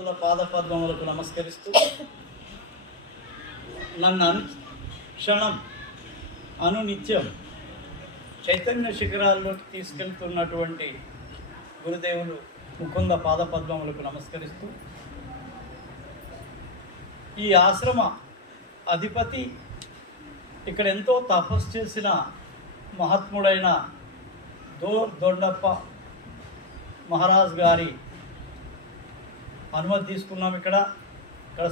పాదపద్మములకు నమస్కరిస్తూ నన్ను క్షణం అనునిత్యం చైతన్య శిఖరాల్లోకి తీసుకెళ్తున్నటువంటి గురుదేవులు ముకుంద పాదపద్మములకు నమస్కరిస్తూ ఈ ఆశ్రమ అధిపతి ఇక్కడ ఎంతో తపస్సు చేసిన మహాత్ముడైన దొండప్ప మహారాజ్ గారి అనుమతి తీసుకున్నాం. ఇక్కడ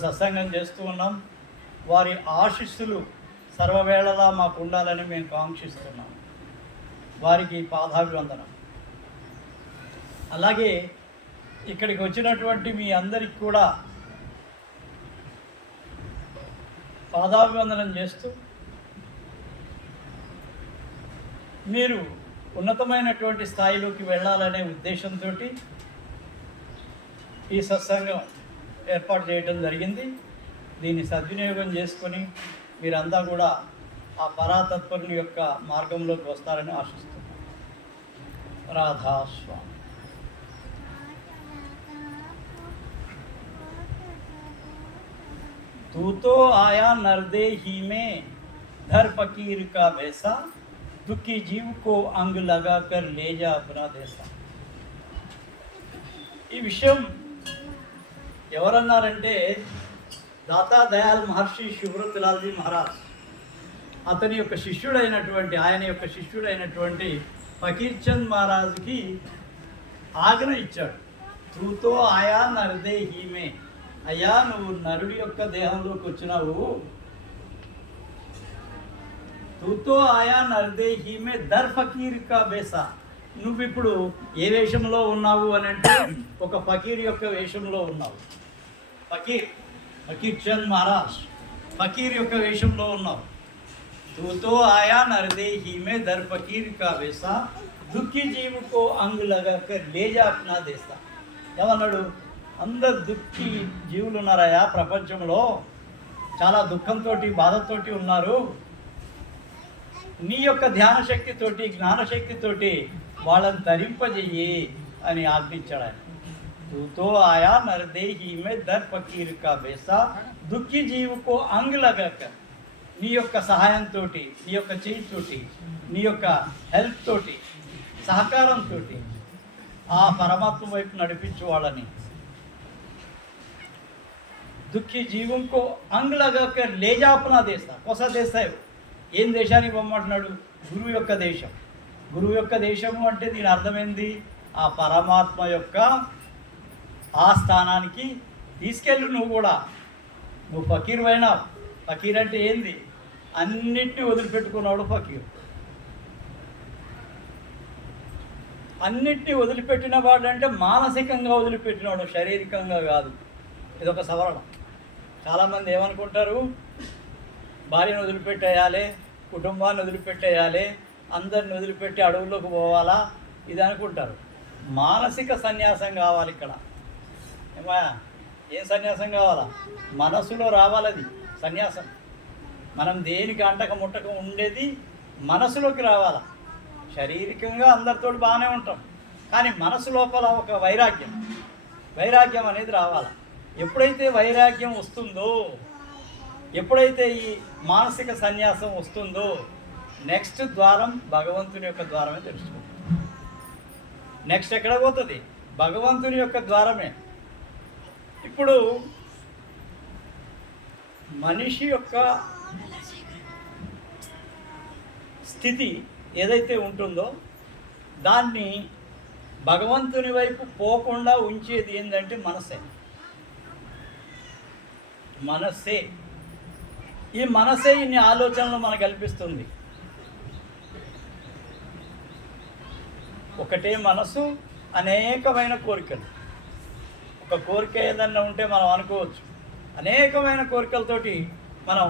సత్సంగం చేస్తూ ఉన్నాం. వారి ఆశీస్సులు సర్వవేళలా మాకు ఉండాలని మేము కాంక్షిస్తున్నాం. వారికి పాదాభివందనం. అలాగే ఇక్కడికి వచ్చినటువంటి మీ అందరికి కూడా పాదాభివందనం చేస్తూ మీరు ఉన్నతమైనటువంటి స్థాయిలోకి వెళ్ళాలనే ఉద్దేశంతో ఈ సత్సంగం ఏర్పాటు చేయడం జరిగింది. దీన్ని సద్వినియోగం చేసుకొని మీరంతా కూడా ఆ పరాతత్పరుని యొక్క మార్గంలోకి వస్తారని ఆశిస్తున్నాను. రాధాస్వామి. तू तो आया नरदेही में धर फकीर का वैसा दुखी जीव को अंग लगा कर ले जा अपना देसा. ఈ విషయం ఎవరన్నారంటే దాతా దయాల్ మహర్షి శుభ్రత్ లాల్జీ మహారాజ్ అతని యొక్క శిష్యుడైనటువంటి ఆయన యొక్క శిష్యుడైనటువంటి ఫకీర్ చంద్ మహారాజ్కి ఆజ్ఞ ఇచ్చాడు. తూతో ఆయా నరదేహీ మే, అయ్యా నువ్వు నరుడి యొక్క దేహంలోకి వచ్చినావు. తూతో ఆయా నరదేహీ మే దర్ ఫకీర్ కా బేసా, నువ్వు ఇప్పుడు ఏ వేషంలో ఉన్నావు అని అంటే ఒక ఫకీర్ యొక్క వేషంలో ఉన్నావు. ఫకీర్ చంద్ మహారాజ్ ఫకీర్ యొక్క వేషంలో ఉన్నావు. తూతో ఆయా నరదేహీ మే దర్ ఫకీర్ కా బేసా దుఃఖీ జీవుకో అంగు లగాకర్ లేజా అప్నా దేశా. ఏమన్నాడు? అందరు దుఃఖీ జీవులు ఉన్నారయా ప్రపంచంలో, చాలా దుఃఖంతో బాధతోటి ఉన్నారు. నీ యొక్క ధ్యాన శక్తితోటి జ్ఞానశక్తితోటి వాళ్ళని తరింపజెయ్యి అని ఆజ్ఞించాడు ఆయన. తూతో ఆయా నరదేహీ మే దర్ ఫకీర్ కా బేసా దుఃఖీ జీవుకో అంగ్ లగాకర్, నీ యొక్క సహాయంతో, నీ యొక్క చేయితోటి, నీ యొక్క హెల్ప్ తోటి, సహకారంతో ఆ పరమాత్మ వైపు నడిపించు వాళ్ళని. దుఃఖీ జీవంకో అంగ్ లగాకర్ లేజా అప్నా దేశా. కొస దేశాయి, ఏం దేశానికి పొమ్మంటున్నాడు? గురువు యొక్క దేశం. గురువు యొక్క దేశము అంటే దీని అర్థమైంది, ఆ పరమాత్మ యొక్క ఆ స్థానానికి తీసుకెళ్ళు. నువ్వు కూడా నువ్వు ఫకీర్ అయినావు. ఫకీర్ అంటే ఏంది? అన్నిటినీ వదిలిపెట్టుకున్నాడు ఫకీర్. అన్నిటినీ వదిలిపెట్టిన వాడు అంటే మానసికంగా వదిలిపెట్టినాడు, శారీరకంగా కాదు. ఇదొక సవరణ. చాలామంది ఏమనుకుంటారు, భార్యను వదిలిపెట్టేయాలి, కుటుంబాన్ని వదిలిపెట్టేయాలి, అందరిని వదిలిపెట్టి అడవుల్లోకి పోవాలా, ఇది అనుకుంటారు. మానసిక సన్యాసం కావాలి ఇక్కడ. ఏమయ్యా, ఏం సన్యాసం కావాలా? మనసులో రావాలది సన్యాసం. మనం దేనికి అంటక ముట్టక ఉండేది మనసులోకి రావాలా. శారీరకంగా అందరితో బాగానే ఉంటాం, కానీ మనసు లోపల ఒక వైరాగ్యం అనేది రావాలా. ఎప్పుడైతే వైరాగ్యం వస్తుందో, ఎప్పుడైతే ఈ మానసిక సన్యాసం వస్తుందో, నెక్స్ట్ ద్వారం భగవంతుని యొక్క ద్వారమే తెలుసుకుంటుంది. నెక్స్ట్ ఎక్కడ పోతుంది? భగవంతుని యొక్క ద్వారమే. ఇప్పుడు మనిషి యొక్క స్థితి ఏదైతే ఉంటుందో దాన్ని భగవంతుని వైపు పోకుండా ఉంచేది ఏంటంటే మనస్సే. ఈ మనసే ఇన్ని ఆలోచనలు మనకు కల్పిస్తుంది. ఒకటే మనసు, అనేకమైన కోరికలు. ఒక కోరిక ఏదన్నా ఉంటే మనం అనుకోవచ్చు, అనేకమైన కోరికలతోటి మనం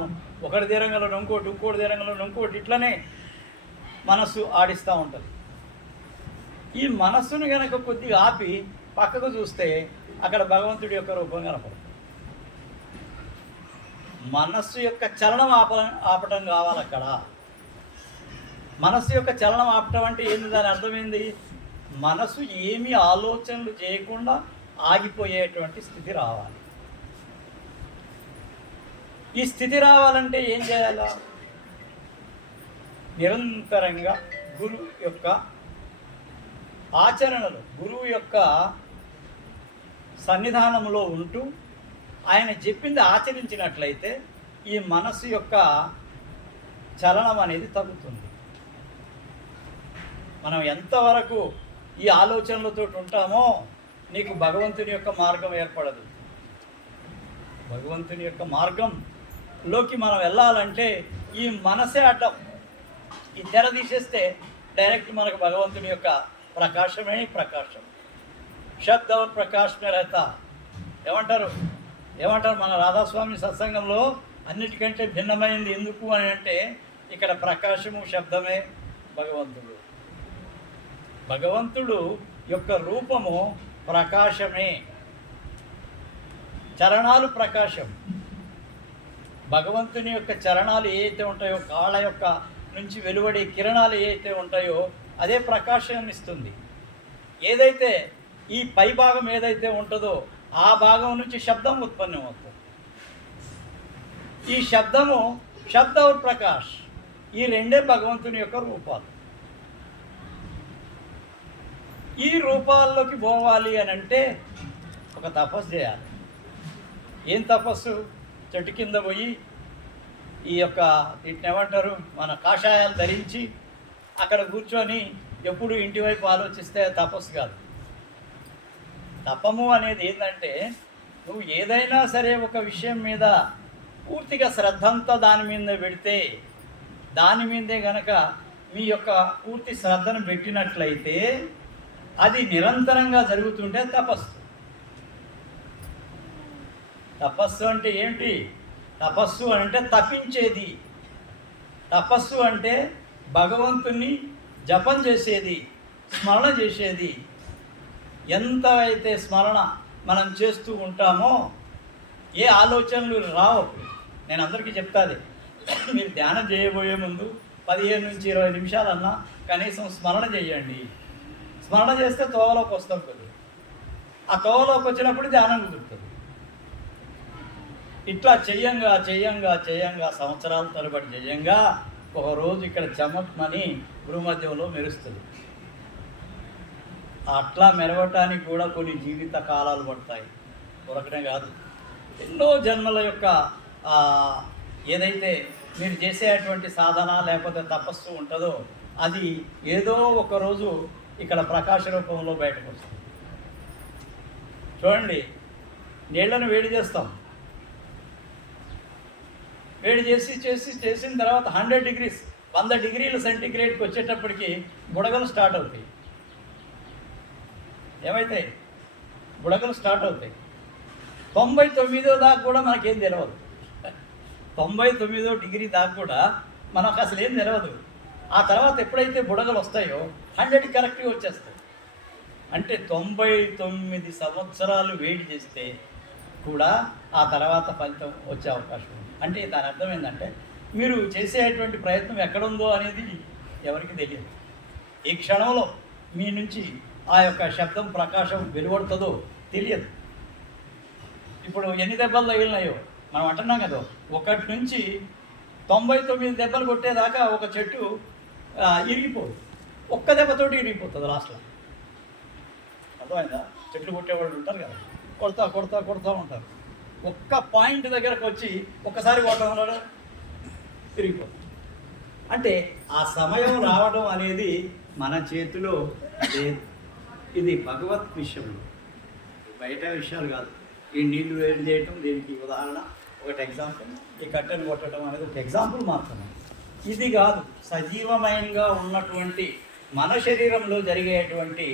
ఒకటి తీరంగంలో ఇంకోటి తీరంగంలో ఇంకోటి, ఇట్లనే మనస్సు ఆడిస్తూ ఉంటుంది. ఈ మనస్సును కనుక కొద్దిగా ఆపి పక్కకు చూస్తే అక్కడ భగవంతుడి యొక్క రూపం కనపడుతుంది. మనస్సు యొక్క చలనం ఆపటం కావాలి అక్కడ. మనస్సు యొక్క చలనం ఆపటం అంటే ఏంది? దాని అర్థమైంది, మనసు ఏమీ ఆలోచనలు చేయకుండా ఆగిపోయేటువంటి స్థితి రావాలి. ఈ స్థితి రావాలంటే ఏం చేయాలా? నిరంతరంగా గురువు యొక్క ఆచరణలు, గురువు యొక్క సన్నిధానంలో ఉంటూ ఆయన చెప్పింది ఆచరించినట్లయితే ఈ మనసు యొక్క చలనం అనేది తగ్గుతుంది. మనం ఎంతవరకు ఈ ఆలోచనలతో ఉంటామో నీకు భగవంతుని యొక్క మార్గం ఏర్పడదు. భగవంతుని యొక్క మార్గంలోకి మనం వెళ్ళాలంటే ఈ మనసే అడ్డం. ఈ తెర తీసేస్తే డైరెక్ట్ మనకు భగవంతుని యొక్క ప్రకాశమే ప్రకాశం. శబ్ద और ప్రకాశ్ మే రహతా. ఏమంటారు మన రాధాస్వామి సత్సంగంలో అన్నిటికంటే భిన్నమైంది ఎందుకు అని అంటే ఇక్కడ ప్రకాశము శబ్దమే భగవంతుడు. భగవంతుడు యొక్క రూపము ప్రకాశమే. చరణాలు ప్రకాశం. భగవంతుని యొక్క చరణాలు ఏవైతే ఉంటాయో, కాళ్ళ యొక్క నుంచి వెలువడే కిరణాలు ఏవైతే ఉంటాయో అదే ప్రకాశాన్ని ఇస్తుంది. ఏదైతే ఈ పై భాగం ఏదైతే ఉంటుందో ఆ భాగం నుంచి శబ్దం ఉత్పన్నమవుతుంది. ఈ శబ్దము శబ్ద और ప్రకాష్, ఈ రెండే భగవంతుని యొక్క రూపాలు. ఈ రూపాల్లోకి పోవాలి అని అంటే ఒక తపస్సు చేయాలి. ఏం తపస్సు? చెట్టు కింద పోయి ఈ యొక్క వీటిని ఏమంటారు, మన కాషాయాలు ధరించి అక్కడ కూర్చొని ఎప్పుడు ఇంటి వైపు ఆలోచిస్తే తపస్సు కాదు. తపము అనేది ఏంటంటే నువ్వు ఏదైనా సరే ఒక విషయం మీద పూర్తిగా శ్రద్ధ అంతా దాని మీద పెడితే, దాని మీదే గనక మీ యొక్క పూర్తి శ్రద్ధను పెట్టినట్లయితే అది నిరంతరంగా జరుగుతుంటే తపస్సు. తపస్సు అంటే ఏంటి? తపస్సు అంటే తపించేది. తపస్సు అంటే భగవంతుని జపం చేసేది, స్మరణ చేసేది. ఎంత అయితే స్మరణ మనం చేస్తూ ఉంటామో ఏ ఆలోచనలు రావు. నేను అందరికీ చెప్తాది, మీరు ధ్యానం చేయబోయే ముందు 15 నుంచి 20 నిమిషాలన్నా కనీసం స్మరణ చేయండి. స్మరణ చేస్తే తోవలోకి వస్తాం కదా. ఆ తోవలోకి వచ్చినప్పుడు ధ్యానం కుదురుతుంది. ఇట్లా చెయ్యంగా సంవత్సరాల తరబడి చెయ్యంగా ఒకరోజు ఇక్కడ చమత్మని భూమధ్యంలో మెరుస్తుంది. అట్లా మెరవటానికి కూడా కొన్ని జీవిత కాలాలు పడతాయి. ఒకటే కాదు, ఎన్నో జన్మల యొక్క ఏదైతే మీరు చేసేటువంటి సాధన లేకపోతే తపస్సు ఉంటుందో అది ఏదో ఒకరోజు ఇక్కడ ప్రకాశ రూపంలో బయటకు వస్తుంది. చూడండి, నీళ్లను వేడి చేస్తాం. వేడి చేసిన తర్వాత 100 డిగ్రీస్ 100 డిగ్రీల సెంటీగ్రేడ్కి వచ్చేటప్పటికి బుడగలు స్టార్ట్ అవుతాయి. ఏమైతే బుడగలు స్టార్ట్ అవుతాయి. 99 దాకా కూడా మనకేం తెలియదు. 99 డిగ్రీ దాకా కూడా మనకు అసలు ఏం తెలియదు. ఆ తర్వాత ఎప్పుడైతే బుడగలు వస్తాయో 100 కరెక్ట్గా వచ్చేస్తాయి. అంటే 99 సంవత్సరాలు వేడి చేస్తే కూడా ఆ తర్వాత ఫలితం వచ్చే అవకాశం ఉంది. అంటే దాని అర్థం ఏంటంటే మీరు చేసేటువంటి ప్రయత్నం ఎక్కడుందో అనేది ఎవరికి తెలియదు. ఈ క్షణంలో మీ నుంచి ఆ యొక్క శబ్దం ప్రకాశం వెలువడుతుందో తెలియదు. ఇప్పుడు ఎన్ని దెబ్బలు తగిలినాయో మనం అంటున్నాం కదా, 1 నుంచి 99 దెబ్బలు కొట్టేదాకా ఒక చెట్టు ఇరిగిపోదు. ఒక్క దెబ్బతోటి ఇరిగిపోతుంది లాస్ట్లో. అర్థమైందా? చెట్లు కొట్టేవాళ్ళు ఉంటారు కదా, కొడతా ఉంటారు. ఒక్క పాయింట్ దగ్గరకు వచ్చి ఒక్కసారి కొట్టడంలో తిరిగిపోతుంది. అంటే ఆ సమయం రావడం అనేది మన చేతిలో లేదు. ఇది భగవత్ విషయంలో, బయట విషయాలు కాదు. ఈ నీళ్లు వేడి చేయటం దీనికి ఉదాహరణ, ఒకటి ఎగ్జాంపుల్. ఈ కట్టెను కొట్టడం అనేది ఒక ఎగ్జాంపుల్ మాత్రమే. ఇది కాదు, సజీవమయంగా ఉన్నటువంటి మన శరీరంలో జరిగేటువంటి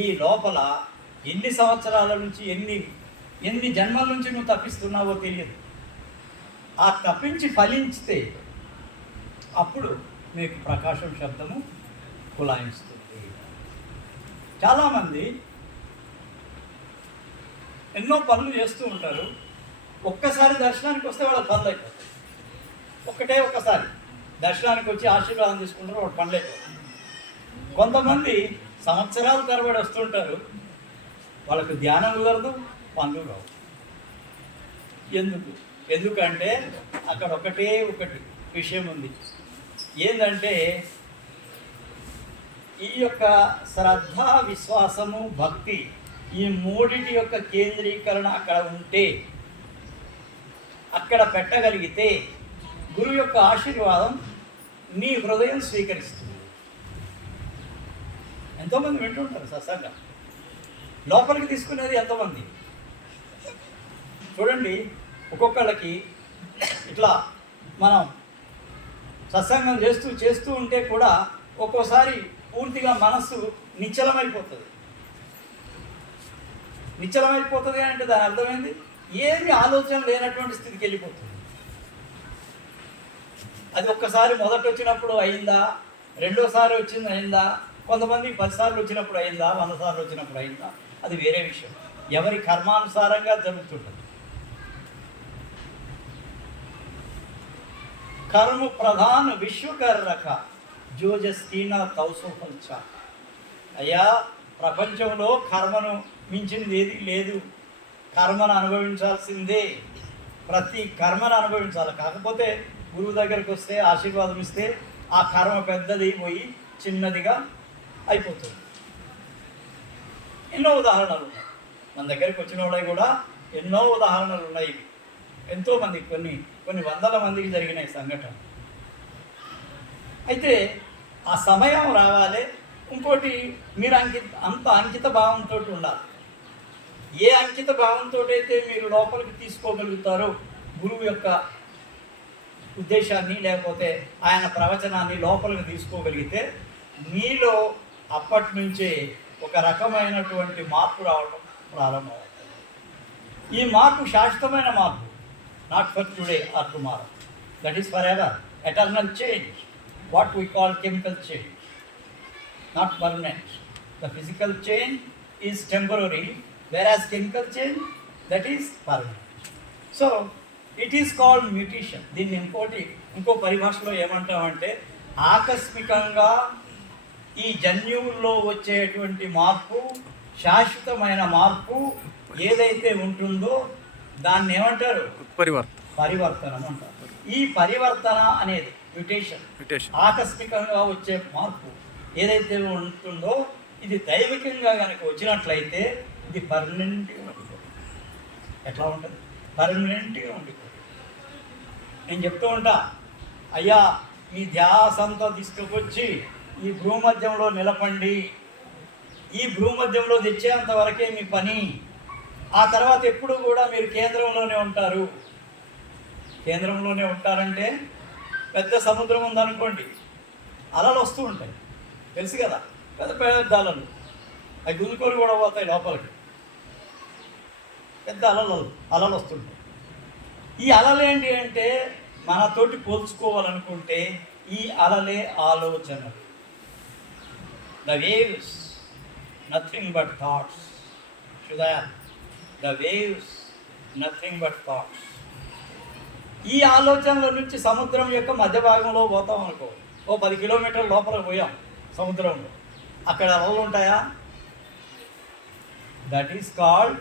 ఈ లోపల ఎన్ని సంవత్సరాల నుంచి ఎన్ని జన్మల నుంచి నువ్వు తప్పిస్తున్నావో తెలియదు. ఆ తప్పించి ఫలించితే అప్పుడు మీకు ప్రకాశం శబ్దము కులాయిస్తుంది. చాలామంది ఎన్నో పనులు చేస్తూ ఉంటారు. ఒక్కసారి దర్శనానికి వస్తే వాళ్ళ పనులు అయిపోతాయి. ఒక్కసారి దర్శనానికి వచ్చి ఆశీర్వాదం తీసుకుంటారు, వాడు పనులు అయిపోతాయి. కొంతమంది సంవత్సరాల తరబడి వస్తుంటారు, వాళ్ళకు ధ్యానం కుదరదు, పనులు రావు. ఎందుకంటే అక్కడ ఒకటి విషయం ఉంది. ఏంటంటే ఈ యొక్క శ్రద్ధ, విశ్వాసము, భక్తి, ఈ మూడిటి యొక్క కేంద్రీకరణ అక్కడ ఉంటే, అక్కడ పెట్టగలిగితే గురువు యొక్క ఆశీర్వాదం నీ హృదయం స్వీకరిస్తుంది. ఎంతోమంది వింటుంటారు సత్సంగం, లోపలికి తీసుకునేది ఎంతోమంది. చూడండి, ఒక్కొక్కళ్ళకి ఇట్లా మనం సత్సంగం చేస్తూ ఉంటే కూడా ఒక్కోసారి పూర్తిగా మనస్సు నిశ్చలమైపోతుంది. నిశ్చలమైపోతుంది అంటే దాని అర్థమైంది, ఏమి ఆలోచన లేనటువంటి స్థితికి వెళ్ళిపోతుంది. అది ఒక్కసారి మొదట వచ్చినప్పుడు అయిందా, రెండోసారి వచ్చింది అయిందా, కొంతమంది 10 సార్లు వచ్చినప్పుడు అయిందా, 100 సార్లు వచ్చినప్పుడు అయిందా, అది వేరే విషయం. ఎవరి కర్మానుసారంగా జరుగుతుంటుంది. కర్మ ప్రధాన విశ్వకర్రక జోజస్కీనా తౌసోపంచ. అయ్యా, ప్రపంచంలో కర్మను మించినది ఏది లేదు. కర్మను అనుభవించాల్సిందే, ప్రతి కర్మను అనుభవించాలి. కాకపోతే గురువు దగ్గరికి వస్తే ఆశీర్వాదం ఇస్తే ఆ కర్మ పెద్దది పోయి చిన్నదిగా అయిపోతుంది. ఎన్నో ఉదాహరణలు ఉన్నాయి. మన దగ్గరికి వచ్చిన వాళ్ళవి కూడా ఎన్నో ఉదాహరణలు ఉన్నాయి. ఎంతోమంది కొన్ని వందల మందికి జరిగినాయి సంఘటన. అయితే ఆ సమయం రావాలి. ఇంకోటి, మీరు అంత అంకిత భావంతో ఉండాలి. ఏ అంకిత భావంతో అయితే మీరు లోపలికి తీసుకోగలుగుతారో గురువు యొక్క ఉద్దేశాన్ని, లేకపోతే ఆయన ప్రవచనాన్ని లోపలికి తీసుకోగలిగితే మీలో అప్పటి నుంచే ఒక రకమైనటువంటి మార్పు రావడం ప్రారంభమవుతుంది. ఈ మార్పు శాశ్వతమైన మార్పు, not for today or tomorrow, that is forever, eternal change, what we call chemical change, not permanent. The physical change is temporary, whereas chemical change that is permanent. So it is called mutation. దీన్ని ఇంకో పరిభాషలో ఏమంటామంటే, ఆకస్మికంగా ఈ జన్యువుల్లో వచ్చేటువంటి మార్పు, శాశ్వతమైన మార్పు ఏదైతే ఉంటుందో దాన్ని ఏమంటారు? పరివర్తనం అంటారు. ఈ పరివర్తన అనేది మ్యూటేషన్, ఆకస్మికంగా వచ్చే మార్పు ఏదైతే ఉంటుందో ఇది దైవికంగా కనుక వచ్చినట్లయితే ఇది పర్మనెంట్గా ఉండిపోతుంది. ఎట్లా ఉంటుంది? పర్మనెంట్గా ఉండిపోతుంది. నేను చెప్తూ ఉంటా, అయ్యా మీ ధ్యాసంతా తీసుకువచ్చి ఈ భూమధ్యంలో నిలపండి. ఈ భూమధ్యంలో తెచ్చేంత వరకే మీ పని. ఆ తర్వాత ఎప్పుడు కూడా మీరు కేంద్రంలోనే ఉంటారు. కేంద్రంలోనే ఉంటారంటే పెద్ద సముద్రం ఉందనుకోండి, అలలు వస్తూ ఉంటాయి, తెలుసు కదా, పెద్ద పెద్ద అలలు, అవి గుంజుకొని కూడా పోతాయి లోపలికి. పెద్ద అలలు వస్తుంటాయి. ఈ అలలు ఏంటి అంటే మనతోటి పోల్చుకోవాలనుకుంటే ఈ అలలే ఆలోచనలు. The waves nothing but thoughts. The waves nothing but thoughts. ఈ ఆలోచనల నుంచి సముద్రం యొక్క మధ్య భాగంలో పోతాం అనుకో, 10 కిలోమీటర్ల లోపల పోయాం సముద్రంలో, అక్కడ అలలు ఉంటాయా? That is called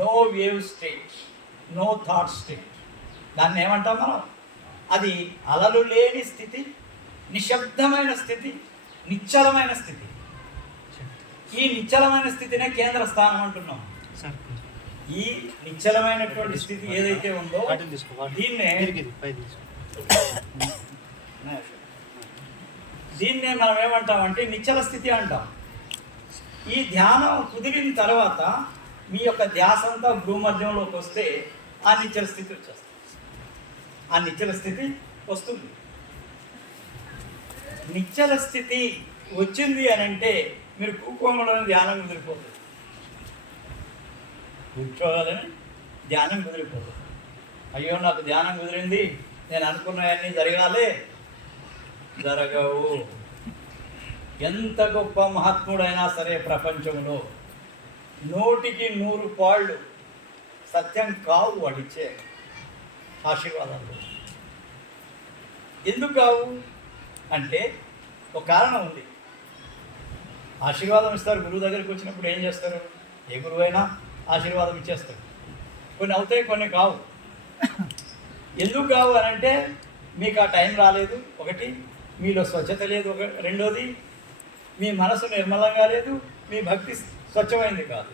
no wave state, no thought state. దాన్ని ఏమంటాం మనం? అది అలలు లేని స్థితి, నిశ్శబ్దమైన స్థితి, నిశ్చలమైన స్థితి. ఈ నిశ్చలమైన స్థితినే కేంద్ర స్థానం అంటున్నాం. ఈ నిశ్చలమైనటువంటి స్థితి ఏదైతే ఉందో దీన్నే మనం ఏమంటామంటే నిశ్చల స్థితి అంటాం. ఈ ధ్యానం కుదిరిన తర్వాత మీ యొక్క ధ్యాస అంతా భూమధ్యంలోకి వస్తే ఆ నిశ్చల స్థితి వచ్చేస్తుంది. ఆ నిశ్చల స్థితి వస్తుంది. నిశ్చల స్థితి వచ్చింది అని అంటే మీరు కూకోమలోని ధ్యానం కుదిరిపోతుంది, కూర్చోవాలని ధ్యానం కుదిరిపోతుంది. అయ్యో నాకు ధ్యానం కుదిరింది, నేను అనుకున్నవన్నీ జరగాలి, జరగవు. ఎంత గొప్ప మహాత్ముడైనా సరే ప్రపంచంలో 100కి 100 పాళ్ళు సత్యం కావు వాడిచ్చే ఆశీర్వాదాలు. ఎందుకు కావు అంటే ఒక కారణం ఉంది. ఆశీర్వాదం ఇస్తారు. గురువు దగ్గరికి వచ్చినప్పుడు ఏం చేస్తారు? ఏ గురువు అయినా ఆశీర్వాదం ఇచ్చేస్తారు. కొన్ని అవుతాయి, కొన్ని కావు. ఎందుకు కావు అని అంటే మీకు ఆ టైం రాలేదు ఒకటి, మీలో స్వచ్ఛత లేదు రెండోది, మీ మనసు నిర్మలంగా లేదు, మీ భక్తి స్వచ్ఛమైంది కాదు,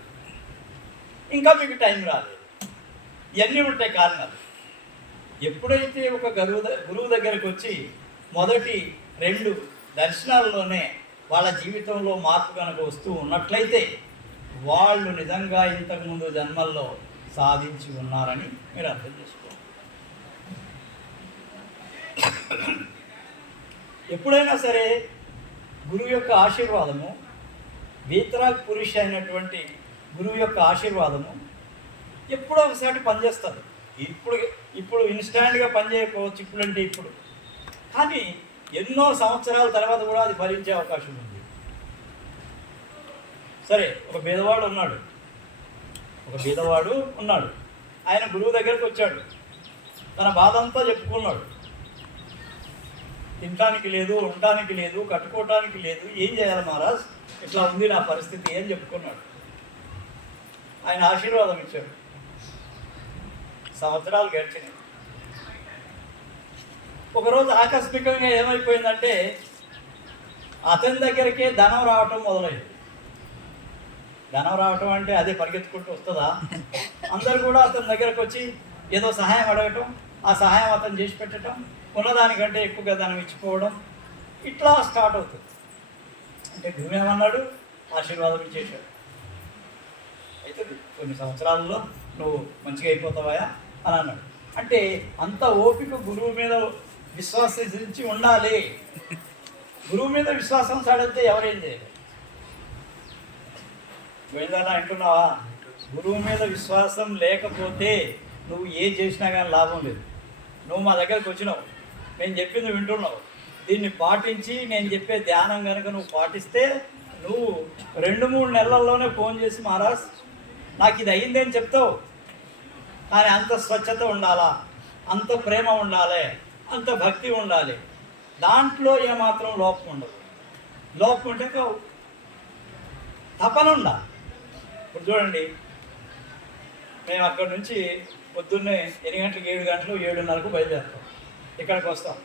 ఇంకా మీకు టైం రాలేదు. ఇవన్నీ ఉంటాయి కారణాలు. ఎప్పుడైతే ఒక గురువు దగ్గరకు వచ్చి మొదటి 2 దర్శనాల్లోనే వాళ్ళ జీవితంలో మార్పు కనుక వస్తూ ఉన్నట్లయితే వాళ్ళు నిజంగా ఇంతకుముందు జన్మల్లో సాధించి ఉన్నారని మీరు అర్థం చేసుకోవాలి. ఎప్పుడైనా సరే గురువు యొక్క ఆశీర్వాదము, వీతరాగ్ పురుష అయినటువంటి గురువు యొక్క ఆశీర్వాదము ఎప్పుడో ఒకసారి పనిచేస్తుంది. ఇప్పుడు ఇన్స్టాంట్గా పనిచేయకపోవచ్చు, ఇప్పుడంటే ఇప్పుడు, కానీ ఎన్నో సంవత్సరాల తర్వాత కూడా అది ఫలించే అవకాశం ఉంది. సరే, ఒక బీదవాడు ఉన్నాడు. ఆయన గురువు దగ్గరికి వచ్చాడు, తన బాధ అంతా చెప్పుకున్నాడు. తినటానికి లేదు, ఉండటానికి లేదు, కట్టుకోవటానికి లేదు, ఏం చేయాలి మహారాజ్, ఇట్లా ఉంది నా పరిస్థితి అని చెప్పుకున్నాడు. ఆయన ఆశీర్వాదం ఇచ్చాడు. సంవత్సరాలు గడిచినాయి. ఒకరోజు ఆకస్మికంగా ఏమైపోయిందంటే అతని దగ్గరికే ధనం రావటం మొదలైంది. ధనం రావటం అంటే అదే పరిగెత్తుకుంటూ వస్తుందా? అందరు కూడా అతని దగ్గరకు వచ్చి ఏదో సహాయం అడగటం, ఆ సహాయం అతను చేసి పెట్టడం, ఉన్నదానికంటే ఎక్కువగా ధనం ఇచ్చిపోవడం, ఇట్లా స్టార్ట్ అవుతుంది. అంటే నువ్వేమన్నాడు? ఆశీర్వాదం ఇచ్చేసాడు. అయితే కొన్ని సంవత్సరాల్లో నువ్వు మంచిగా అయిపోతావా అని అన్నాడు. అంటే అంత ఓపిక గురువు మీద విశ్వాసించి ఉండాలి. గురువు మీద విశ్వాసం సాడితే ఎవరేం చేయరు. వెళ్ళాలా అంటున్నావా? గురువు మీద విశ్వాసం లేకపోతే నువ్వు ఏం చేసినా కానీ లాభం లేదు. నువ్వు మా దగ్గరకు వచ్చినావు, నేను చెప్పింది వింటున్నావు, దీన్ని పాటించి నేను చెప్పే ధ్యానం కనుక నువ్వు పాటిస్తే నువ్వు 2-3 నెలల్లోనే ఫోన్ చేసి మహారాజ్ నాకు ఇది అయింది అని చెప్తావు. కానీ అంత స్వచ్ఛత ఉండాలా, అంత ప్రేమ ఉండాలి, అంత భక్తి ఉండాలి. దాంట్లో ఏమాత్రం లోపం ఉండదు. లోపం ఉంటే కావు, తపన ఉండాలి. ఇప్పుడు చూడండి, మేము అక్కడి నుంచి పొద్దున్నే 8 గంటలకు 7 గంటలు 7:30కు బయలుదేరుతాం. ఇక్కడికి వస్తాం.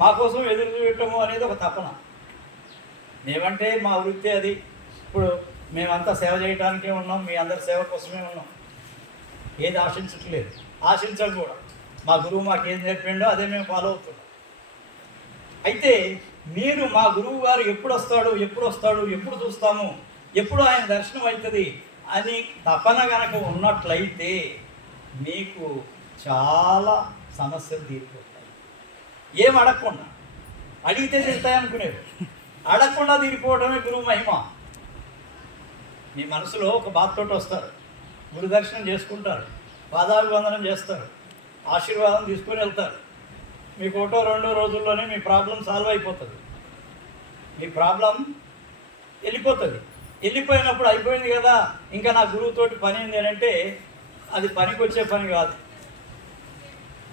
మా కోసం ఎదురు చూడటము అనేది ఒక తపన. మేమంటే మా వృత్తి అది. ఇప్పుడు మేమంతా సేవ చేయడానికే ఉన్నాం, మీ అందరి సేవ కోసమే ఉన్నాం. ఏది ఆశించట్లేదు, ఆశించడం కూడా. మా గురువు మాకు ఏం చెప్పిండో అదే మేము ఫాలో అవుతున్నాం. అయితే మీరు మా గురువు గారు ఎప్పుడు వస్తాడు, ఎప్పుడు చూస్తాము, ఎప్పుడు ఆయన దర్శనం అవుతుంది అని తపన కనుక ఉన్నట్లయితే మీకు చాలా సమస్యలు తీరిపోతాయి. ఏం అడగకుండా, అడిగితే తీరుతాయనుకునేది, అడగకుండా తీరిపోవడమే గురువు మహిమ. మీ మనసులో ఒక బాధతోటి వస్తారు, గురు దర్శనం చేసుకుంటారు, పాదాభివందనం చేస్తారు, ఆశీర్వాదం తీసుకొని వెళ్తారు. మీకు 1-2 రోజుల్లోనే మీ ప్రాబ్లం సాల్వ్ అయిపోతుంది. మీ ప్రాబ్లం వెళ్ళిపోతుంది. వెళ్ళిపోయినప్పుడు అయిపోయింది కదా, ఇంకా నా గురువుతోటి పని ఏంది అని అంటే అది పనికి వచ్చే పని కాదు,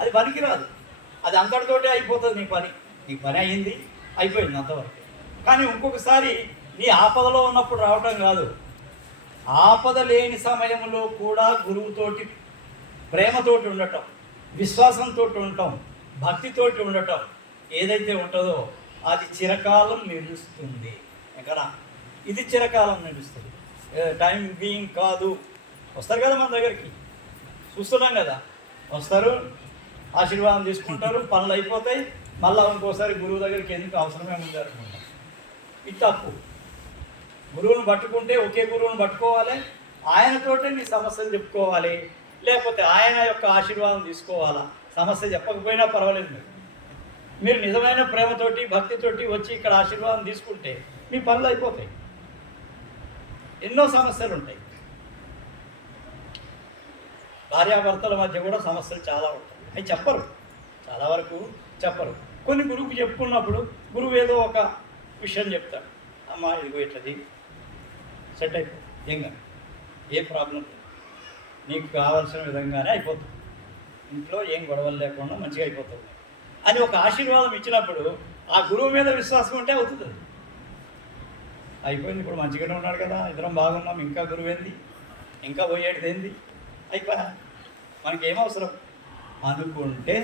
అది పనికి రాదు. అది అంతటితోటే అయిపోతుంది. నీ పని అయింది, అయిపోయింది అంతవరకు. కానీ ఇంకొకసారి నీ ఆపదలో ఉన్నప్పుడు రావటం కాదు, ఆపద లేని సమయంలో కూడా గురువుతోటి ప్రేమతోటి ఉండటం, విశ్వాసంతో ఉండటం, భక్తితోటి ఉండటం ఏదైతే ఉంటుందో అది చిరకాలం నిలుస్తుంది. ఎక్కడ ఇది చిరకాలం నిలుస్తుంది, టైం బీయింగ్ కాదు. వస్తారు కదా మన దగ్గరికి, చూస్తున్నాం కదా, వస్తారు, ఆశీర్వాదం తీసుకుంటారు, పనులు అయిపోతాయి, మళ్ళీ ఇంకోసారి గురువు దగ్గరికి ఎందుకు అవసరమే ఉంది అనుకుంటాం. ఇది తప్పు. గురువుని పట్టుకుంటే ఒకే గురువుని పట్టుకోవాలి, ఆయనతోటే నీ సమస్యలు చెప్పుకోవాలి, లేకపోతే ఆయన యొక్క ఆశీర్వాదం తీసుకోవాలా. సమస్య చెప్పకపోయినా పర్వాలేదు. మీరు నిజమైన ప్రేమతోటి భక్తితోటి వచ్చి ఇక్కడ ఆశీర్వాదం తీసుకుంటే మీ పనులు అయిపోతాయి. ఎన్నో సమస్యలు ఉంటాయి. భార్యాభర్తల మధ్య కూడా సమస్యలు చాలా ఉంటాయి. అవి చెప్పరు, చాలా వరకు చెప్పరు. కొన్ని గురువుకి చెప్పుకున్నప్పుడు గురువు ఏదో ఒక విషయం చెప్తాడు, అమ్మ ఇదిగో ఇట్లది సెట్ అయిపోతుంది, ఏ ప్రాబ్లం నీకు కావాల్సిన విధంగానే అయిపోతుంది, ఇంట్లో ఏం గొడవలు లేకుండా మంచిగా అయిపోతుంది అని ఒక ఆశీర్వాదం ఇచ్చినప్పుడు ఆ గురువు మీద విశ్వాసం ఉంటే అవుతుంది. అయిపోయింది, ఇప్పుడు మంచిగానే ఉన్నాడు కదా, ఇద్దరం బాగున్నాం, ఇంకా గురువేంది, ఇంకా పోయేటిది ఏంది, అయిపోయా, మనకేం అవసరం అనుకుంటే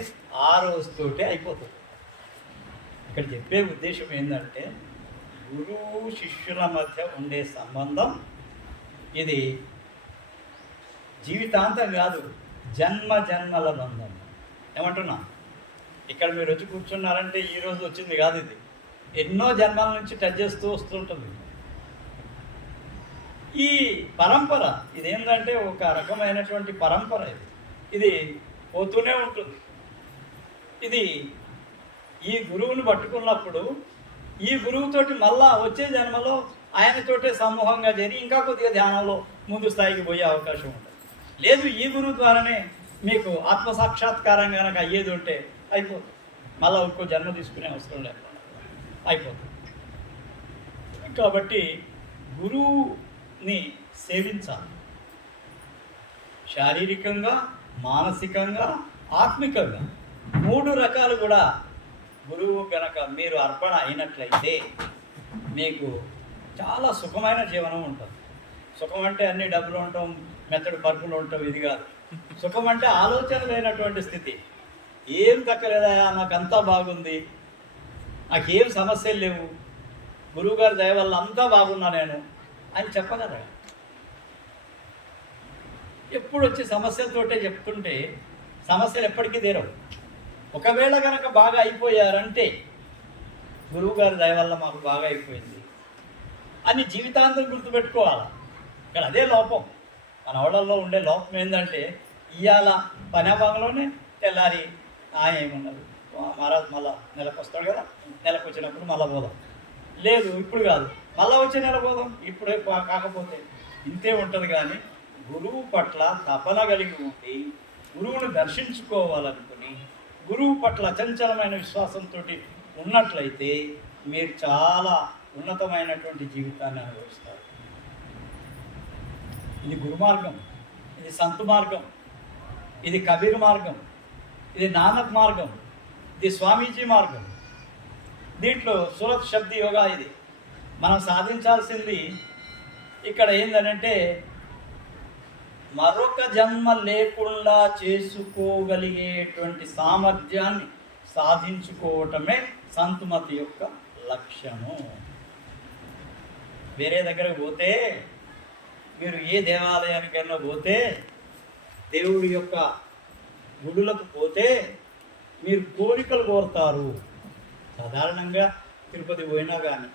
ఆ రోజుతోటే అయిపోతుంది. ఇక్కడ చెప్పే ఉద్దేశం ఏంటంటే గురువు శిష్యుల మధ్య ఉండే సంబంధం ఇది జీవితాంతం కాదు, జన్మ జన్మల బంధం. ఏమంటున్నా, ఇక్కడ మీరు వచ్చి కూర్చున్నారంటే ఈరోజు వచ్చింది కాదు, ఇది ఎన్నో జన్మల నుంచి టచ్ చేస్తూ వస్తుంటుంది. ఈ పరంపర ఇదేంటంటే ఒక రకమైనటువంటి పరంపర, ఇది పోతూనే ఉంటుంది. ఇది ఈ గురువుని పట్టుకున్నప్పుడు ఈ గురువుతోటి మళ్ళా వచ్చే జన్మలో ఆయనతోటే సమూహంగా చేరి ఇంకా కొద్దిగా ధ్యానంలో ముందు స్థాయికి పోయే అవకాశం ఉంటుంది. లేదు, ఈ గురువు ద్వారానే మీకు ఆత్మసాక్షాత్కారం కనుక అయ్యేది ఉంటే అయిపోతుంది, మళ్ళీ ఇంకో జన్మ తీసుకునే అవసరం లేకుండా అయిపోతుంది. కాబట్టి గురువుని సేవించాలి, శారీరకంగా, మానసికంగా, ఆత్మికంగా, 3 రకాలు కూడా. గురువు కనుక మీరు అర్పణ అయినట్లయితే మీకు చాలా సుఖమైన జీవనం ఉంటుంది. సుఖం అంటే అన్ని డబ్బులు ఉంటాం, మెత్తడు పరుపులు ఉంటాం, ఇది కాదు. సుఖం అంటే ఆలోచన లేనటువంటి స్థితి. ఏం దక్కలేదా, నాకంతా బాగుంది, నాకేం సమస్యలు లేవు, గురువుగారి దయ వల్ల అంతా బాగున్నా నేను అని చెప్పగలరా? ఎప్పుడు వచ్చి సమస్యలతోటే చెప్తుంటే సమస్యలు ఎప్పటికీ తీరవు. ఒకవేళ కనుక బాగా అయిపోయారంటే గురువుగారి దయ వల్ల మాకు బాగా అయిపోయింది అని జీవితాంతం గుర్తుపెట్టుకోవాలి. ఇక్కడ అదే లోపం, మన వాళ్ళల్లో ఉండే లోపం ఏంటంటే ఇవాళ పనాభాగంలోనే తెల్లారి ఏమున్నది మహారాజు మళ్ళా నెలకు వస్తాడు కదా, నెలకు వచ్చినప్పుడు మళ్ళీ పోదాం, లేదు ఇప్పుడు కాదు మళ్ళీ వచ్చే నెల పోదాం, ఇప్పుడే కాకపోతే ఇంతే ఉంటుంది. కానీ గురువు పట్ల తపన కలిగి ఉండి గురువుని దర్శించుకోవాలనుకుని గురువు పట్ల అచంచలమైన విశ్వాసంతో ఉన్నట్లయితే మీరు చాలా ఉన్నతమైనటువంటి జీవితాన్ని అనుభవిస్తారు. ఇది గురు మార్గం, ఇది సంతు మార్గం, ఇది కబీర్ మార్గం, ఇది నానక్ మార్గం, ఇది స్వామీజీ మార్గం. దీంట్లో సురత్ శబ్ద యోగా ఇది. మనం సాధించాల్సింది ఇక్కడ ఏంటంటే మరొక జన్మ లేకుండా చేసుకోగలిగేటువంటి సామర్థ్యాన్ని సాధించుకోవటమే సంతుమతి యొక్క లక్ష్యము. వేరే దగ్గరకు పోతే, మీరు ఏ దేవాలయానికైనా పోతే, దేవుడి యొక్క గుడులకు పోతే మీరు కోరికలు కోరుతారు. సాధారణంగా తిరుపతి పోయినా కానీ,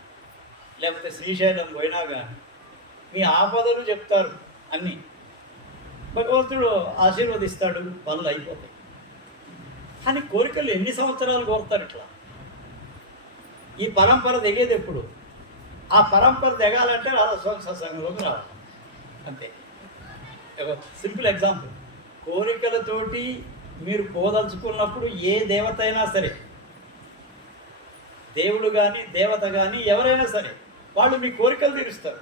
లేకపోతే శ్రీశైలం పోయినా కానీ మీ ఆపదలు చెప్తారు అన్నీ. భగవంతుడు ఆశీర్వదిస్తాడు, పనులు అయిపోతాయి. కానీ కోరికలు ఎన్ని సంవత్సరాలు కోరుతారు ఇట్లా? ఈ పరంపర దిగేది ఎప్పుడు? ఆ పరంపర దిగాలంటే సత్సంగంలోకి రావాలి, అంతే. ఒక సింపుల్ ఎగ్జాంపుల్, కోరికలతోటి మీరు పోదలుచుకున్నప్పుడు ఏ దేవత అయినా సరే, దేవుడు కానీ దేవత కానీ ఎవరైనా సరే, వాళ్ళు మీ కోరికలు తీరుస్తారు.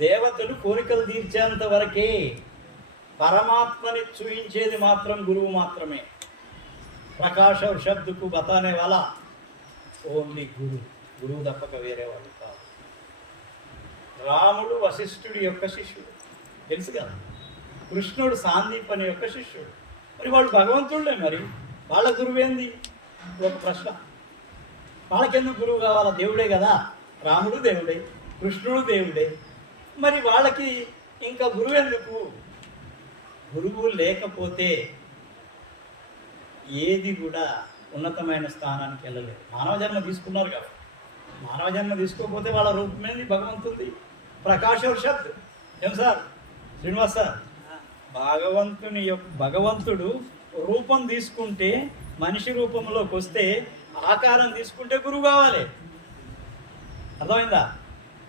దేవతలు కోరికలు తీర్చేంత వరకే, పరమాత్మని చూయించేది మాత్రం గురువు మాత్రమే. ప్రకాశ శబ్దకు బతానే వాళ్ళ ఓన్లీ గురువు తప్పక వేరే వాళ్ళు కాదు. రాముడు వశిష్ఠుడి యొక్క శిష్యుడు, తెలుసు కదా. కృష్ణుడు సాందీపని యొక్క శిష్యుడు. మరి వాళ్ళు భగవంతుళ్ళే, మరి వాళ్ళ గురువేంది? ఒక ప్రశ్న. వాళ్ళకెందుకు గురువు కావాలా? దేవుడే కదా, రాముడు దేవుడే, కృష్ణుడు దేవుడే, మరి వాళ్ళకి ఇంకా గురువు ఎందుకు? గురువు లేకపోతే ఏది కూడా ఉన్నతమైన స్థానానికి వెళ్ళలేదు. మానవ జన్మ తీసుకున్నారు కదా, మానవ జన్మ తీసుకోకపోతే వాళ్ళ రూపమేది భగవంతుడి. ప్రకాశ శబ్ద్ ఏం సార్, శ్రీనివాస్ సార్, భగవంతుడు రూపం తీసుకుంటే, మనిషి రూపంలోకి వస్తే, ఆకారం తీసుకుంటే గురువు కావాలి. అర్థమైందా?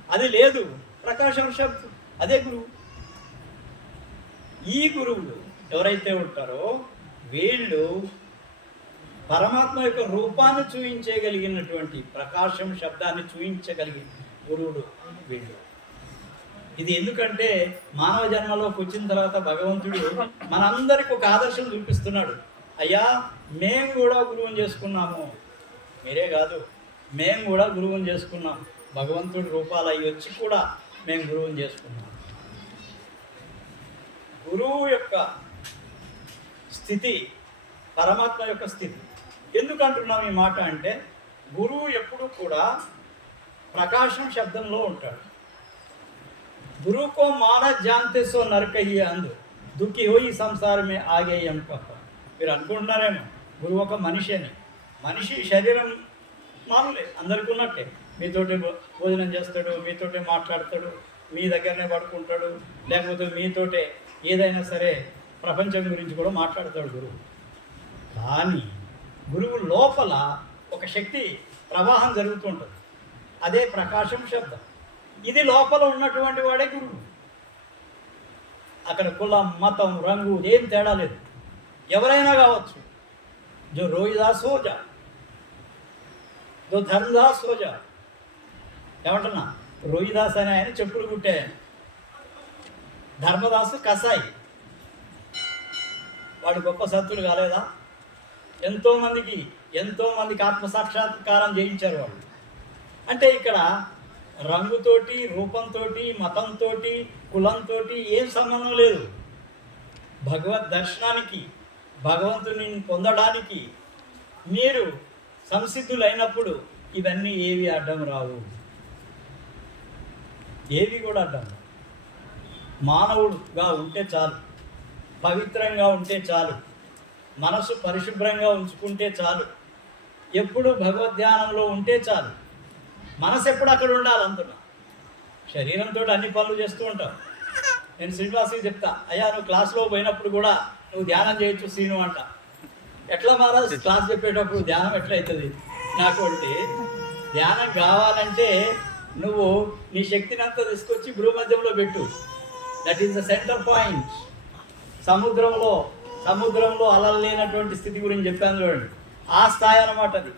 అది లేదు, ప్రకాశం శబ్ద్ అదే గురువు. ఈ గురువులు ఎవరైతే ఉంటారో వీళ్ళు పరమాత్మ యొక్క రూపాన్ని చూయించగలిగినటువంటి, ప్రకాశం శబ్దాన్ని చూయించగలిగిన గురువుడు వీళ్ళు. ఇది ఎందుకంటే మానవ జన్మలోకి వచ్చిన తర్వాత భగవంతుడు మనందరికి ఒక ఆదర్శం చూపిస్తున్నాడు. అయ్యా, మేము కూడా గురువుని చేసుకున్నాము, మీరే కాదు, మేము కూడా గురువుని చేసుకున్నాం. భగవంతుడి రూపాలు అవి వచ్చి కూడా మేము గురువుని చేసుకున్నాం. గురువు యొక్క స్థితి పరమాత్మ యొక్క స్థితి. ఎందుకు అంటున్నాం ఈ మాట అంటే, గురువు ఎప్పుడు కూడా ప్రకాశం శబ్దంలో ఉంటాడు. గురువుకో మాన జాంతే సో నరకయ్యే అందు దుఃఖి హోయి సంసారమే ఆగేయం పాప. మీరు అనుకుంటున్నారేమో గురువు ఒక మనిషి అని. మనిషి శరీరం మామూలే, అందరికీ ఉన్నట్టే. మీతోటి భోజనం చేస్తాడు, మీతోటే మాట్లాడతాడు, మీ దగ్గరనే పడుకుంటాడు, లేకపోతే మీతోటే ఏదైనా సరే ప్రపంచం గురించి కూడా మాట్లాడతాడు గురువు. కానీ గురువు లోపల ఒక శక్తి ప్రవాహం జరుగుతుంటుంది, అదే ప్రకాశం శబ్దం. ఇది లోపల ఉన్నటువంటి వాడే గురువు. అక్కడ కులం, మతం, రంగు ఏం తేడా లేదు, ఎవరైనా కావచ్చు. జో రోహిదాస్ హోజా, జో ధర్మదాస్ హోజా. ఏమంటున్నా, రోహిదాస్ అని ఆయన చెప్పులు కుట్టే, ధర్మదాసు కసాయి. వాడు గొప్ప సత్తులు కాలేదా? ఎంతోమందికి ఆత్మసాక్షాత్కారం చేయించారు వాళ్ళు. అంటే ఇక్కడ రంగుతోటి, రూపంతో, మతంతో, కులంతో ఏం సంబంధం లేదు. భగవద్ దర్శనానికి, భగవంతుని పొందడానికి మీరు సంసిద్ధులైనప్పుడు ఇవన్నీ ఏవి అడ్డం రావు, ఏవి కూడా అడ్డం. మానవుడుగా ఉంటే చాలు, పవిత్రంగా ఉంటే చాలు, మనసు పరిశుభ్రంగా ఉంచుకుంటే చాలు, ఎప్పుడు భగవద్ధ్యానంలో ఉంటే చాలు. మనసు ఎప్పుడు అక్కడ ఉండాలి అంటున్నా. శరీరంతో అన్ని పనులు చేస్తూ ఉంటాం. నేను శ్రీనివాస్కి చెప్తా, అయ్యా నువ్వు క్లాస్లో పోయినప్పుడు కూడా నువ్వు ధ్యానం చేయొచ్చు సీను అంట. ఎట్లా మహారాజ్ క్లాస్ చెప్పేటప్పుడు ధ్యానం ఎట్లయితుంది నాకు అంటే, ధ్యానం కావాలంటే నువ్వు నీ శక్తిని అంతా తీసుకొచ్చి భూమధ్యంలో పెట్టు. That is the centre point. సముద్రంలో అలలు లేనటువంటి స్థితి గురించి చెప్పాను చూడండి, ఆ స్థాయి అన్నమాట అది.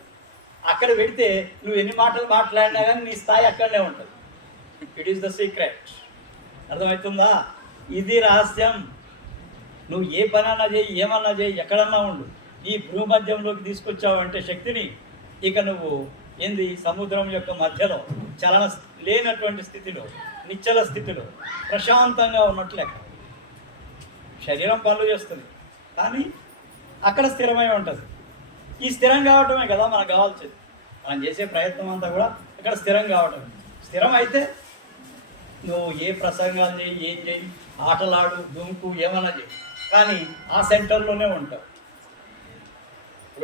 అక్కడ పెడితే నువ్వు ఎన్ని మాటలు మాట్లాడినా కానీ నీ స్థాయి అక్కడనే ఉంటుంది. It is the secret. అర్థమవుతుందా? ఇది రహస్యం. నువ్వు ఏ పని అన్నా చేయి, ఏమన్నా చేయి, ఎక్కడన్నా ఉండు, ఈ భూమధ్యంలోకి తీసుకొచ్చావంటే శక్తిని, ఇక నువ్వు ఏంది సముద్రం యొక్క మధ్యలో చలన లేనటువంటి స్థితిలో, నిశ్చల స్థితిలో ప్రశాంతంగా ఉన్నట్లు లెక్క. శరీరం పనులు చేస్తుంది కానీ అక్కడ స్థిరమై ఉంటుంది. ఈ స్థిరం కావటమే కదా మనకు కావాల్సింది. మనం చేసే ప్రయత్నం అంతా కూడా ఇక్కడ స్థిరం కావటం. స్థిరం అయితే నువ్వు ఏ ప్రసంగాలు చేయి, ఏం చేయి, ఆటలాడు, దుంకు, ఏమన్నా చేయి, కానీ ఆ సెంటర్లోనే ఉంటావు.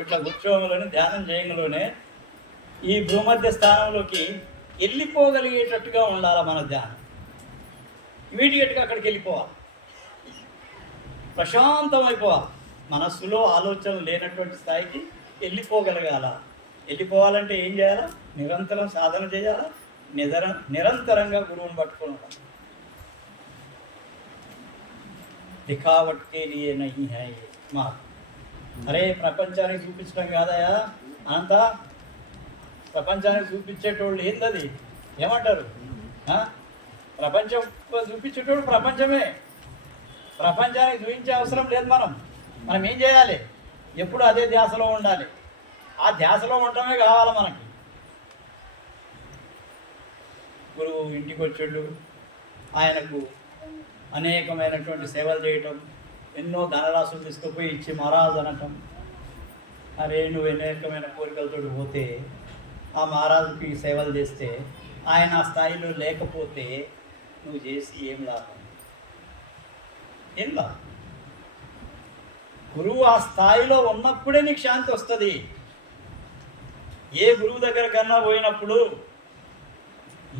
ఇట్లా కూర్చోవలోనే ధ్యానం చేయడంలోనే ఈ భూమధ్య స్థానంలోకి వెళ్ళిపోగలిగేటట్టుగా ఉండాలి మన ధ్యానం. ఇమీడియట్గా అక్కడికి వెళ్ళిపోవాలి, ప్రశాంతం అయిపోవాలి. మనస్సులో ఆలోచనలు లేనటువంటి స్థాయికి వెళ్ళిపోగలగాల. వెళ్ళిపోవాలంటే ఏం చేయాలా? నిరంతరం సాధన చేయాలా, నిరంతరంగా గురువుని పట్టుకొని ఉండాలి. దిఖావట్ కే లియే నహీ హై మా. అరే ప్రపంచానికి చూపించడం కాదయా అంతా, ప్రపంచానికి చూపించేటోళ్ళు ఏంటది ఏమంటారు? ప్రపంచం చూపించేటోడు ప్రపంచమే. ప్రపంచానికి చూపించే అవసరం లేదు. మనం ఏం చేయాలి? ఎప్పుడు అదే ధ్యాసలో ఉండాలి. ఆ ధ్యాసలో ఉండటమే కావాలి మనకి. గురువు ఇంటికి వచ్చాడు, ఆయనకు అనేకమైనటువంటి సేవలు చేయటం, ఎన్నో ధనరాశులు తీసుకుపోయి ఇచ్చి మహారాజు అనటం. అరే నువ్వు అనేకమైన కోరికలతో పోతే ఆ మహారాజుకి సేవలు చేస్తే ఆయన ఆ స్థాయిలో లేకపోతే నువ్వు చేసి ఏం లాభం? ఏం లాభం? గురువు ఆ స్థాయిలో ఉన్నప్పుడే నీకు శాంతి వస్తుంది. ఏ గురువు దగ్గర కన్నా పోయినప్పుడు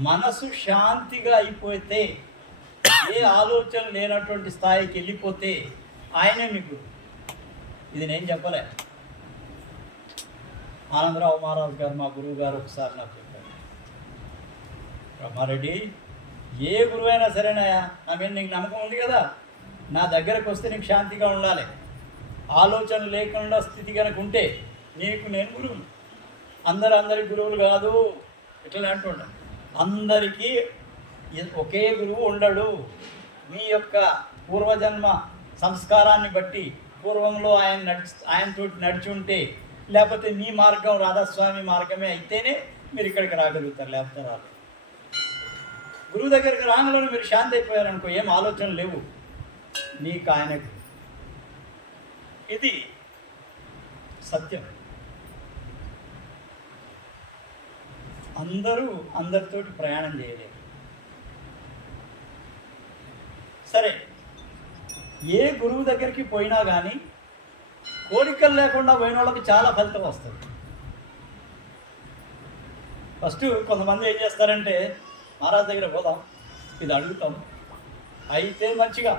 మనసు శాంతిగా అయిపోతే, ఏ ఆలోచన లేనటువంటి స్థాయికి వెళ్ళిపోతే ఆయనే మీ గురువు. ఇది నేను చెప్పలే, ఆనందరావు మహారాజు గారు మా గురువు గారు ఒకసారి నాకు చెప్పారు, బ్రహ్మారెడ్డి ఏ గురువు అయినా సరేనాయా, నా మీద నీకు నమ్మకం ఉంది కదా, నా దగ్గరకు వస్తే నీకు శాంతిగా ఉండాలి. ఆలోచన లేకుండా స్థితి కనుక ఉంటే నీకు నేను గురువు. అందరి గురువులు కాదు, ఇట్లా అంటుంటా. అందరికీ ఒకే గురువు ఉండడు. మీ యొక్క పూర్వజన్మ సంస్కారాన్ని బట్టి పూర్వంలో ఆయనతో నడిచి ఉంటే, లేకపోతే మీ మార్గం రాధాస్వామి మార్గమే అయితేనే మీరు ఇక్కడికి రాగలుగుతారు, లేకపోతే రాదు. గురువు దగ్గరికి రాగానే మీరు శాంతి అయిపోయారనుకో, ఏం ఆలోచనలు లేవు నీకు ఆయనకు. ఇది సత్యం. అందరూ అందరితోటి ప్రయాణం చేయలేరు. సరే, ఏ గురువు దగ్గరికి పోయినా కానీ కోరికలు లేకుండా పోయిన వాళ్ళకి చాలా ఫలితం వస్తుంది. ఫస్ట్ కొంతమంది ఏం చేస్తారంటే, మహారాజ్ దగ్గర పోదాం, ఇది అడుగుతాం, అయితే మంచిగా,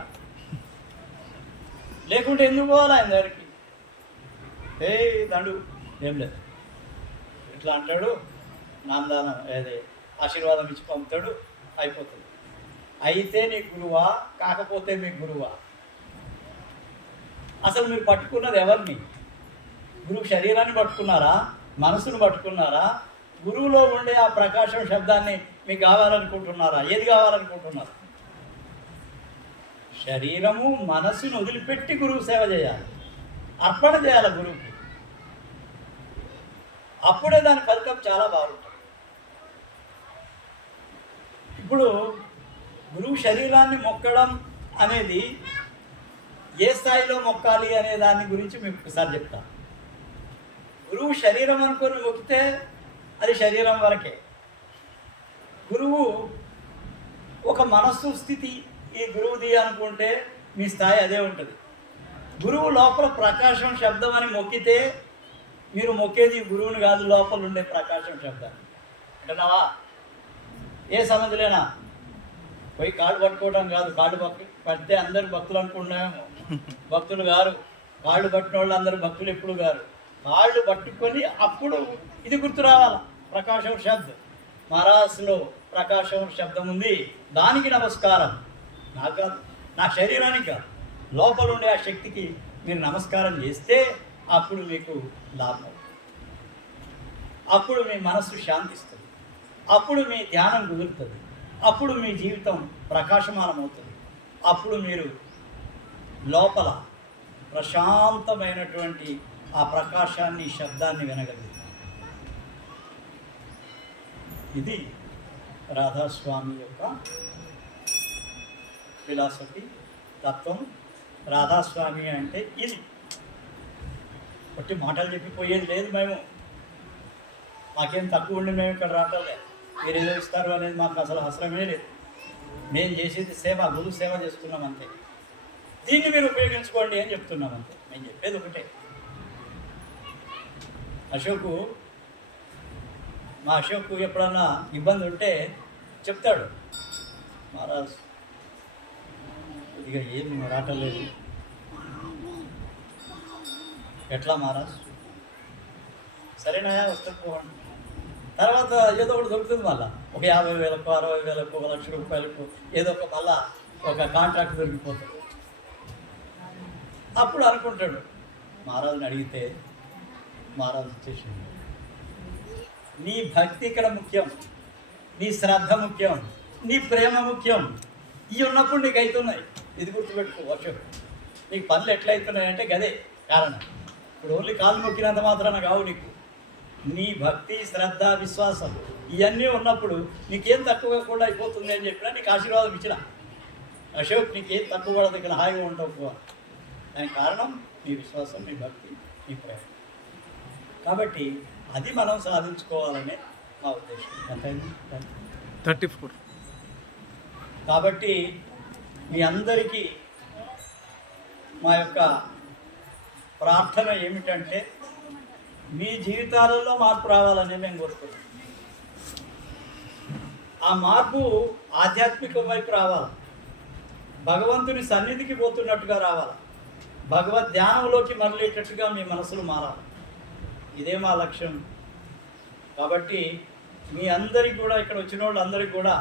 లేకుంటే ఎందుకు పోవాలి ఆయన దగ్గరికి, ఏ దండు ఏం లేదు, ఇట్లా అంటాడు, నామదానం ఏదే ఆశీర్వాదం ఇచ్చి పంపుతాడు, అయిపోతుంది. అయితే నీ గురువా, కాకపోతే మీ గురువా? అసలు మీరు పట్టుకున్నది ఎవరిని? గురువు శరీరాన్ని పట్టుకున్నారా, మనసును పట్టుకున్నారా, గురువులో ఉండే ఆ ప్రకాశం శబ్దాన్ని మీకు కావాలనుకుంటున్నారా? ఏది కావాలనుకుంటున్నారు? శరీరము మనసును వదిలిపెట్టి గురువు సేవ చేయాలి, అర్పణ చేయాలి గురువుకి. అప్పుడే దాని ఫలితం చాలా బాగుంటుంది. ఇప్పుడు గురువు శరీరాన్ని మొక్కడం అనేది ఏ స్థాయిలో మొక్కాలి అనే దాని గురించి మీకు ఒకసారి చెప్తాను. గురువు శరీరం అనుకొని మొక్కితే అది శరీరం వరకే. గురువు ఒక మనస్సు స్థితి ఈ గురువుది అనుకుంటే మీ స్థాయి అదే ఉంటుంది. గురువు లోపల ప్రకాశం శబ్దం అని మొక్కితే మీరు మొక్కేది గురువుని కాదు, లోపల ఉండే ప్రకాశం శబ్దాన్ని. అంటున్నావా? ఏ సమస్యలేనా? పోయి కాళ్ళు పట్టుకోవడం కాదు, కాళ్ళు పడితే అందరు భక్తులు అనుకుంటున్నామేమో. భక్తులు గారు, కాళ్ళు పట్టిన వాళ్ళు అందరూ భక్తులు ఎప్పుడు గారు. కాళ్ళు పట్టుకొని అప్పుడు ఇది గుర్తు రావాలా, ప్రకాశం శబ్దం. మహారాష్లో ప్రకాశం శబ్దం ఉంది, దానికి నమస్కారం. నాకు కాదు, నా శరీరానికి కాదు, లోపల ఉండే ఆ శక్తికి మీరు నమస్కారం చేస్తే అప్పుడు మీకు లాభం, అప్పుడు మీ మనస్సు శాంతిస్తుంది, అప్పుడు మీ ధ్యానం కుదురుతుంది, అప్పుడు మీ జీవితం ప్రకాశమానమవుతుంది, అప్పుడు మీరు లోపల ప్రశాంతమైనటువంటి ఆ ప్రకాశాన్ని, శబ్దాన్ని వినగలుగుతారు. ఇది రాధాస్వామి యొక్క ఫిలాసఫీ, తత్వం. రాధాస్వామి అంటే ఇది. ఒకటి మాటలు చెప్పిపోయేది లేదు. మాకేం తక్కువ ఉండి మేము ఇక్కడ రావట్లేదు, మీరు ఏదో ఇస్తారు అనేది మాకు అసలు అవసరమే లేదు. మేము చేసేది సేవ, గురు సేవ చేస్తున్నాం అంతే. దీన్ని మీరు ఉపయోగించుకోండి అని చెప్తున్నాం అంతే. మేము చెప్పేది ఒకటే. మా అశోక్ ఎప్పుడన్నా ఇబ్బంది ఉంటే చెప్తాడు, మహారాజ్ ఇక ఏం రావట్లేదు, ఎట్లా మహారాజ్? సరేనా, వస్తే పోండి. తర్వాత ఏదో ఒకటి దొరుకుతుంది, మళ్ళీ ఒక 50,000కు 60,000కు 1,00,000 రూపాయలకు ఏదో ఒక మళ్ళా ఒక కాంట్రాక్ట్ దొరికిపోతుంది. అప్పుడు అనుకుంటాడు, మహారాజుని అడిగితే మహారాజు ఇచ్చేసింది. నీ భక్తి ఇక్కడ ముఖ్యం, నీ శ్రద్ధ ముఖ్యం, నీ ప్రేమ ముఖ్యం. ఇవి ఉన్నప్పుడు నీకు అవుతున్నాయి. ఇది గుర్తుపెట్టుకో అశోక్. నీకు పనులు ఎట్లయితున్నాయంటే గదే కారణం. ఇప్పుడు ఓన్లీ కాలు మొక్కినంత మాత్రాన కావు నీకు. నీ భక్తి, శ్రద్ధ, విశ్వాసం ఇవన్నీ ఉన్నప్పుడు నీకేం తక్కువ కూడా అయిపోతుంది అని చెప్పినా నీకు ఆశీర్వాదం ఇచ్చిన. అశోక్, నీకేం తక్కువ పడదు, ఇక్కడ హాయిగా ఉంటావు. దానికి కారణం నీ విశ్వాసం, నీ భక్తి, నీ ప్రేమ. కాబట్టి అది మనం సాధించుకోవాలనే మా ఉద్దేశం. ఎంతైంది? 34. కాబట్టి మీ అందరికీ మా యొక్క ప్రార్థన ఏమిటంటే, మీ జీవితాలలో మార్పు రావాలని మేము కోరుకుంటున్నాం. ఆ మార్పు ఆధ్యాత్మిక వైపు రావాలి, భగవంతుని సన్నిధికి పోతున్నట్టుగా రావాలి, భగవద్ ధ్యానంలోకి మరలేటట్టుగా మీ మనసులు మారాలి. ఇదే మా లక్ష్యం. కాబట్టి మీ అందరికీ కూడా, ఇక్కడ వచ్చిన వాళ్ళందరికీ కూడా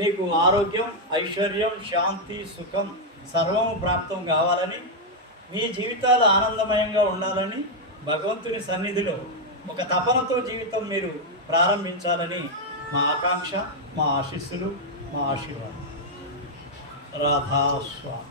మీకు ఆరోగ్యం, ఐశ్వర్యం, శాంతి, సుఖం సర్వము ప్రాప్తం కావాలని, మీ జీవితాలు ఆనందమయంగా ఉండాలని, భగవంతుని సన్నిధిలో ఒక తపనతో జీవితం మీరు ప్రారంభించాలని మా ఆకాంక్ష, మా ఆశీస్సులు, మా ఆశీర్వాదం. రాధాస్వామి.